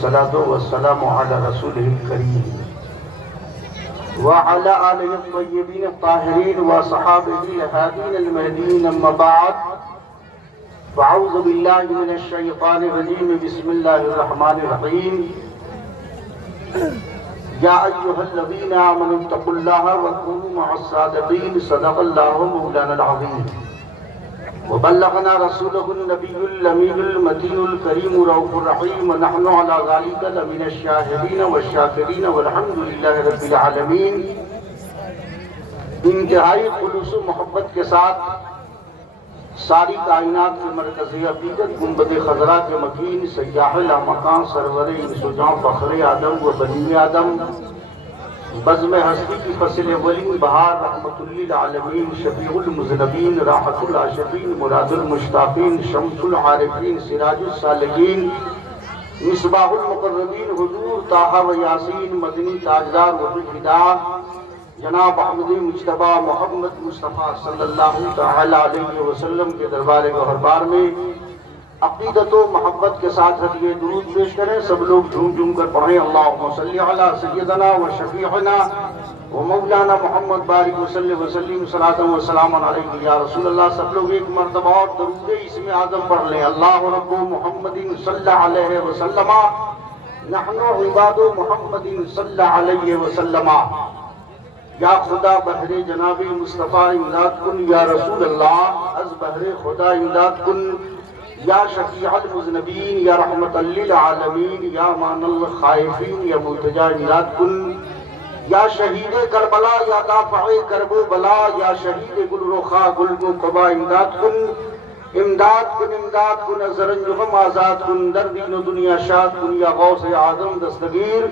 الصلاة والسلام على رسوله الكريم وعلى آله الطيبين الطاهرين وصحابه الهادين المهديين أما بعد فأعوذ بالله من الشيطان الرجيم بسم الله الرحمن الرحيم يا أيها الذين آمنوا اتقوا الله وكونوا مع الصادقين صدق الله مولانا العظيم وبلغنا رسوله النبي الأمين المتين الكريم رؤوف الرحيم ونحن على ذلك لمن الشاهدين والشاكرين والحمد لله رب العالمين. انتہائی خلوص و محبت کے ساتھ ساری کائنات کے مرکزی عقیدت گنبد خضرا کے مکین سیاح لامکان سرور انس و جاں فخر آدم و بنی آدم بزم ہستی کی فصل اولین بہار رحمت للعالمین شفیع المذنبین راحت العاشقین مراد المشتاقین شمس العارفین سراج السالکین مصباح المقربین حضور طٰہٰ و یاسین مدنی تاجدار وحی فدا جناب احمد مجتبی محمد مصطفیٰ صلی اللہ تعالی علیہ وسلم کے دربار گوہربار میں عقیدت و محبت کے ساتھ ہدیہ درود پیش کریں. سب لوگ جھوم جھوم کر پڑھیں اللہم صلی علی سیدنا و شفیعنا و مولانا محمد بارک وسلم وسلم صلاۃ و سلام علیک یا رسول اللہ. سب لوگ ایک مرتبہ اور درود اسم اعظم پڑھ لیں. اللہ رب محمد صلی علیہ وسلم نحن عباد محمد صلی علیہ وسلم. یا خدا بہر جناب مصطفیٰ امداد کن یا رسول اللہ از بہر خدا امداد کن یا شفیع المذنبین یا رحمت للعالمین یا مان الخائفین یا ملتجا امداد کن یا شہید کربلا یا دافع کرب و بلا یا شہید گل رخا گل کو قبا امداد کن امداد کن زرنجہم آزاد کن در دین و دنیا شاد کن یا غوث اعظم دستگیر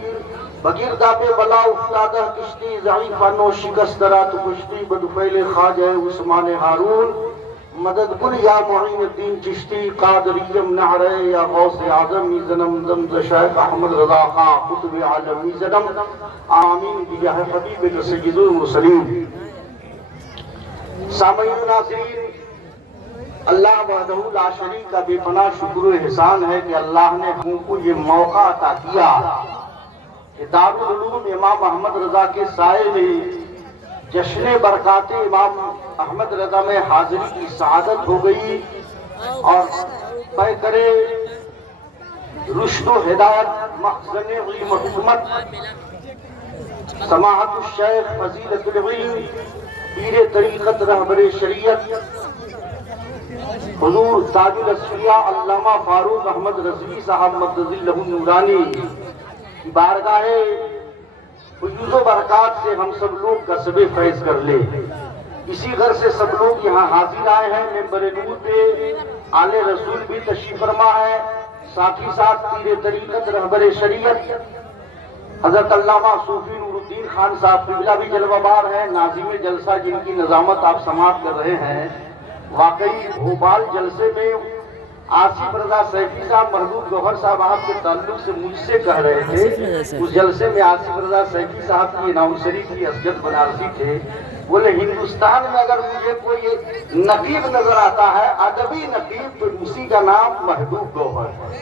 بغیر داب بلا افتادہ کشتی ضعیفہ نو شکست رات کشتی بدفیل خواجہ عثمان ہارون مدد کن یا معین الدین چشتی قادریم نعرے یا غوث اعظم زنم زمز شیخ احمد رضا خان قطب عالمی زنم آمین بجاہ حبیب سید المرسلین. سامعین ناظرین، اللہ وحدہ لا شریک کا بے پناہ شکر و احسان ہے کہ اللہ نے ہم کو یہ موقع عطا کیا کہ دارالعلوم امام احمد رضا کے سائے میں جشن برکات امام احمد رضا میں حاضری کی سعادت ہو گئی اور طے کرے رشد و ہدایت مخزن علم و حکمت سماحت الشیخ فضیلت العلم پیر طریقت رہبر شریعت حضور تاج الاصفیاء علامہ فاروق احمد رضوی صاحب مقدس اللہ نورانی کی بارگاہ فیوز و برکات سے ہم سب لوگ قصب فیض کر لے. اسی غرض سے سب لوگ یہاں حاضر آئے ہیں. ممبر نور پہ آل رسول بھی تشریف فرما ہے. ساتھ ہی ساتھ پیر طریقت رہبر شریعت حضرت علامہ صوفی نور الدین خان صاحب قبلہ بھی جلوہ بار ہے. ناظم جلسہ جن کی نظامت آپ سماعت کر رہے ہیں. واقعی بھوپال جلسے میں آصف رضا سیفی صاحب محبوب گوہر صاحب آپ کے تعلق سے مجھ سے کہہ رہے تھے. اس جلسے میں آصف رضا سیفی صاحب کی اناؤنسری کی اسجد بنارسی تھے. بولے ہندوستان میں اگر مجھے کوئی نقیب نظر آتا ہے ادبی نقیب تو اسی کا نام محبوب گوہر ہے.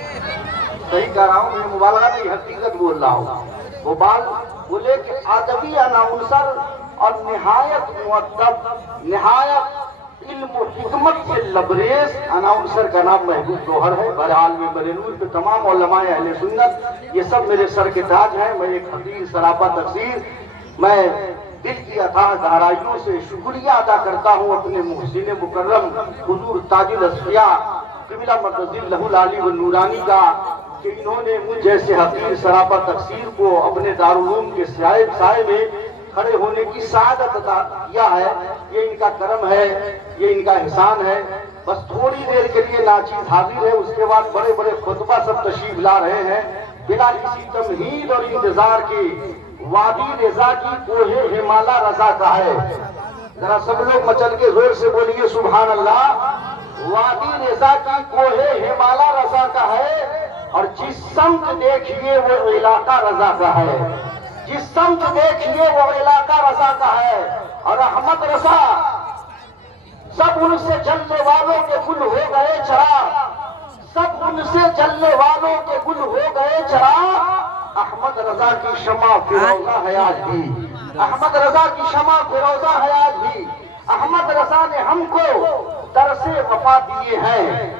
صحیح کہہ رہا ہوں، میں مبالغہ نہیں حقیقت بول رہا ہوں. وہ بات بولے کہ ادبی اناؤنسر اور نہایت مؤدب نہایت علم و حکمت سے لبریز اناؤنسر کا نام محبوب گوہر ہے. بہرحال میں بنور پہ تمام علماء اہل سنت یہ سب میرے سر کے تاج ہیں. میں ایک حقیر سراپا تقصیر میں دل کی اتھاہ گہرائیوں سے شکریہ ادا کرتا ہوں اپنے محسن مکرم حضور تاج الاصفیاء قبلہ مقدس اللہ العالی و نورانی کا کہ انہوں نے مجھ جیسے حقیر سراپا تقصیر کو اپنے دارالعلوم کے سائے میں کھڑے ہونے کی سعادت عطا کیا ہے. یہ ان کا کرم ہے، یہ ان کا احسان ہے. بس تھوڑی دیر کے لیے ناچیز حاضر ہے، اس کے بعد بڑے بڑے خطبہ سب تشریف لا رہے ہیں. بلا کسی تمہید اور انتظار کی وادی رضا کی کوہ ہمالا رضا کا ہے. ذرا سب لوگ مچل کے زور سے بولیے سبحان اللہ. وادی رضا کی کوہ ہمالا رضا کا ہے اور جس سمت دیکھیے وہ علاقہ رضا کا ہے. جس سمت دیکھیے وہ علاقہ رضا کا ہے. اور احمد رضا سب ان سے چلنے والوں کے گل ہو گئے چراغ. سب ان سے جلنے والوں کے گل ہو گئے چراغ، احمد رضا کی شمع فیروزہ ہے آج بھی، احمد رضا کی شمع فیروزہ ہے آج بھی۔ احمد رضا نے ہم کو درس وفا دیے ہیں،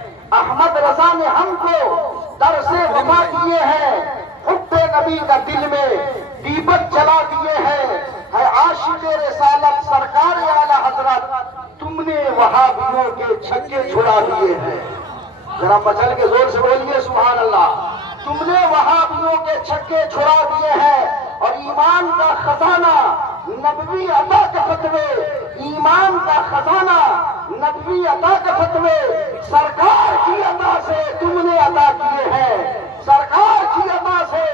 احمد رضا نے ہم کو درس وفا دیے ہیں، حب نبی کا دل میں دیپک جلا دیے ہیں، ہے عاشق رسالت سرکار اعلی حضرت، تم نے وہابیوں کے چھکے چھڑا دیے ہیں۔ ذرا مچل کے زور سے بولیے سبحان اللہ۔ تم نے وہابیوں کے چھکے چھڑا دیے ہیں، اور ایمان کا خزانہ نبوی عطا کے فتوے، ایمان کا خزانہ نبوی عطا کے فتوے سرکار کی عطا سے تم نے عطا کیے ہیں، سرکار کی عطا سے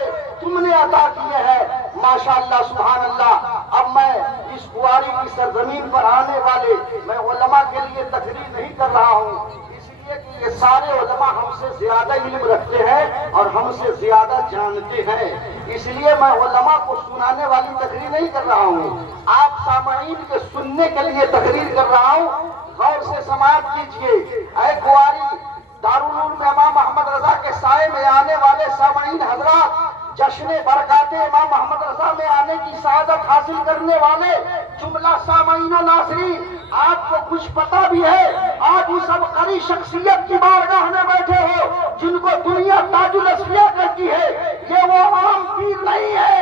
تم نے عطا کیے ہیں۔ ماشاءاللہ سبحان اللہ۔ اب میں اس کواری کی سرزمین پر آنے والے میں علماء کے لیے تقریر نہیں کر رہا ہوں، کہ یہ سارے علماء ہم سے زیادہ علم رکھتے ہیں اور ہم سے زیادہ جانتے ہیں، اس لیے میں علماء کو سنانے والی تقریر نہیں کر رہا ہوں، آپ سامعین کے سننے کے لیے تقریر کر رہا ہوں۔ غور سے سماعت کیجئے۔ اے کواری، دارالعلوم میں امام محمد رضا کے سائے میں آنے والے سامعین حضرات، جشن برکات امام محمد رضا میں آنے کی سعادت حاصل کرنے والے جملہ سامعین و ناظرین، آپ کو کچھ پتا بھی ہے آپ اس عبقری شخصیت کی بارگاہ میں بیٹھے ہو جن کو دنیا تاج الاسفیاء کرتی ہے، یہ وہ عام پیر نہیں ہے،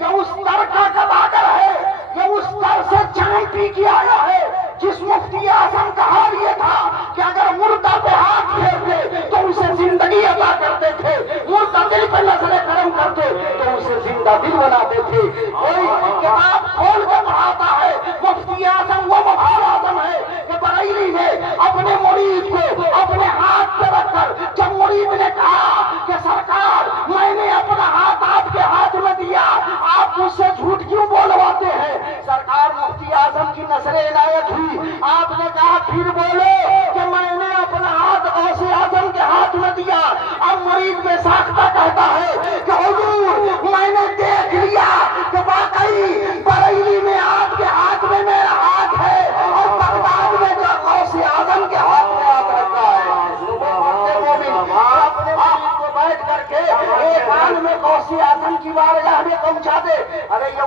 یہ اس در کا گداگر ہے، یہ اس در سے چائے پی کے آیا ہے جس مفتی اعظم کا حال یہ تھا کہ اگر مردہ پہ ہاتھ پھیرتے تو اسے زندگی عطا کرتے تھے، مردہ دل پہ نظر کرم کرتے تو اسے زندہ دل بناتے تھے۔ کوئی کتاب کھول کے پڑھاتا ہے، مفتی اعظم وہ مفتی اعظم ہے کہ بریلی نے اپنے مرید کو اپنے ہاتھ پہ رکھ کر جب مرید نے کہا کہ سرکار میں نے اپنا ہاتھ آپ کے ہاتھ میں دیا، آپ مجھ سے جھوٹ کیوں بولواتے ہیں؟ سرکار مفتی اعظم کی نظر عنایت ہوئی، آپ نے کہا پھر بولو کہ میں نے اپنا ہاتھ غوث اعظم کے ہاتھ میں دیا۔ اب مرید میں ساختہ کہتا ہے کہ حضور میں نے دیکھ لیا کہ واقعی بریلی میں آپ کے ہاتھ میں میرا ہاتھ ہے اور بغداد میں جو غوث اعظم کے ہاتھ میں ہاتھ رکھا ہے۔ اپنے مرید کو بیٹھ کر کے ایک آن میں غوث اعظم کی بارگاہ میں پہنچا دے۔ ارے یہ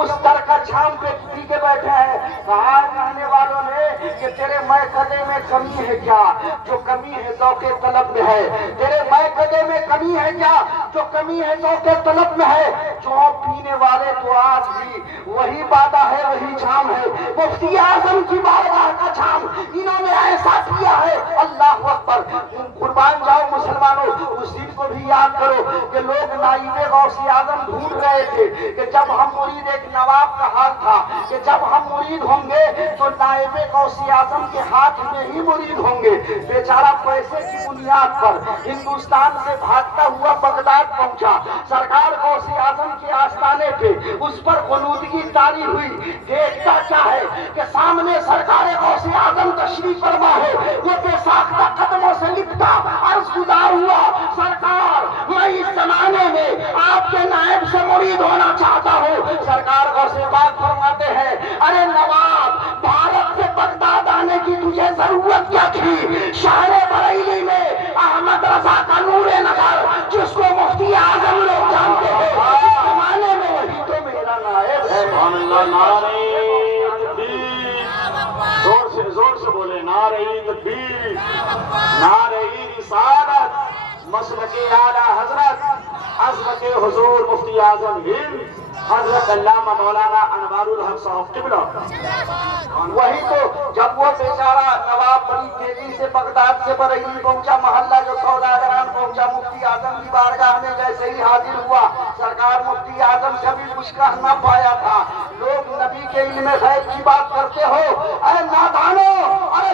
اس در کا چھام پہ پی کے بیٹھے ہیں، کہا رہنے والوں نے کہ تیرے میکدے میں کمی ہے کیا جو کمی ہے ذوق طلب میں ہے، تیرے میکدے میں کمی ہے کیا جو کمی ہے ذوق طلب میں ہے۔ جو پینے والے تو آج بھی وہی بادہ ہے وہی چھام ہے، مفتی اعظم کی بارگاہ کا چھام انہوں نے ایسا کیا ہے۔ اللہ اکبر، قربان جاؤ مسلمانوں، اس دن کو بھی یاد کرو کہ لوگ نائب غوث اعظم ڈھونڈ رہے تھے کہ جب ہم مرید، ایک نواب کا حال تھا کہ جب ہم مرید ہوں گے تو نائب غوث اعظم کے ہاتھ میں ہی مرید ہوں گے۔ بیچارہ پیسے کی بنیاد پر ہندوستان سے بھاگتا ہوا بغداد پہنچا، سرکار غوث اعظم کے آستانے پہ اس پر غنودگی طاری ہوئی، دیکھتا کیا ہے کہ سامنے سرکار غوث اعظم تشریف فرما ہے، وہ بے ساختہ قدموں سے لپٹا عرض گزار ہوا، سرکار میں اس زمانے میں آپ کے نائب سے مرید ہونا چاہتا ہوں۔ سرکار غوث پاک فرماتے ہیں ارے نواب، بھارت سے بغداد آنے کی تجھے ضرورت کیا تھی؟ شہر بریلی میں احمد رضا کا نور نظر جس کو مفتی اعظم لوگ جانتے ہیں، اس زمانے میں وہی تو میرا نائب ہے۔ سبحان اللہ، نعرہ تکبیر، زور سے بولے نعرہ تکبیر، نعرہ رسالت، مسلک اعلی حضرت عظمت حضور مفتی اعظم ہند حضرت علامہ مولانا انوار الحق صاحب قبلہ۔ وہی تو جب وہ بیچارہ نواب بڑی تیزی سے بغداد سے بریلی پہنچا، محلہ جو سوداگران پہنچا، مفتی اعظم کی بارگاہ میں جیسے ہی حاضر ہوا، سرکار مفتی اعظم سے بھی کچھ کہہ نہ پایا تھا۔ لوگ نبی کے علم غیب کی بات کرتے ہو، اے نادانو، ارے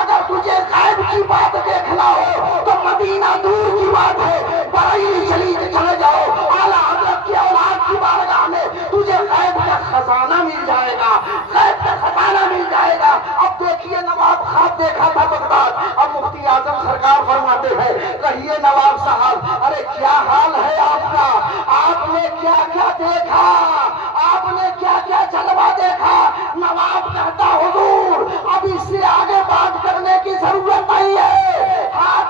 اگر تجھے غیب کی بات دیکھنا ہو تو مدینہ دور کی بات ہے، بریلی چلے جاؤ، اعلیٰ حضرت کی اولاد کی بارگاہ میں تجھے غیب کا خزانہ مل جائے گا، غیب کا خزانہ مل جائے گا۔ اب دیکھیے نواب خواب دیکھا تھا بغداد، اب مفتی اعظم سرکار فرماتے ہیں کہیے نواب صاحب ارے کیا حال ہے آپ کا، آپ نے کیا کیا دیکھا، آپ نے کیا کیا جلوہ دیکھا؟ نواب کہتا حضور اب اس سے آگے بات کرنے کی ضرورت نہیں ہے، ہاتھ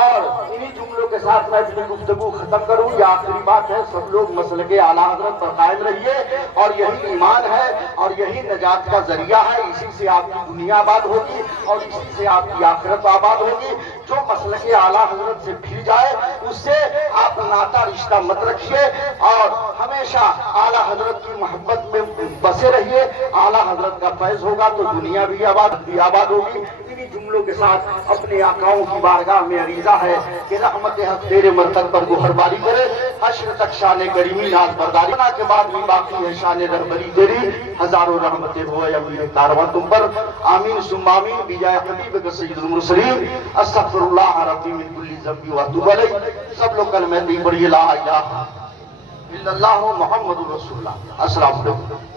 اور انہی جملوں کے ساتھ میں اپنی گفتگو ختم کروں. یہ آخری بات ہے, سب لوگ مسلک اعلیٰ حضرت پر قائم رہیے اور یہی ایمان ہے اور یہی نجات کا ذریعہ ہے. اسی سے آپ کی دنیا آباد ہوگی اور اسی سے آپ کی آخرت آباد ہوگی. جو مسلک اعلیٰ حضرت سے پھر جائے اس سے آپ ناتا رشتہ مت رکھیے اور ہمیشہ اعلیٰ حضرت کی محبت میں بسے رہیے. اعلیٰ حضرت کا فیض ہوگا تو دنیا بھی آباد ہوگی. انہی جملوں کے ساتھ اپنے آقاؤں کی بارگاہ میں عریضہ ہے کہ رحمت حق تیرے مرتب پر گوہر باری کرے, حشر تک شان کریمی ناز برداری کے بعد بھی باقی ہے شان رہبری تیری, ہزاروں رحمتیں ہوئے امیر کارواں تم پر. آمین ثم آمین بجائے حبیبک سید المرسلین. استغفر اللہ ربی من کل ذنب واتوب الیہ. سب لوگ کلمہ پڑھیے لا الہ الا اللہ محمد رسول اللہ. السلام علیکم.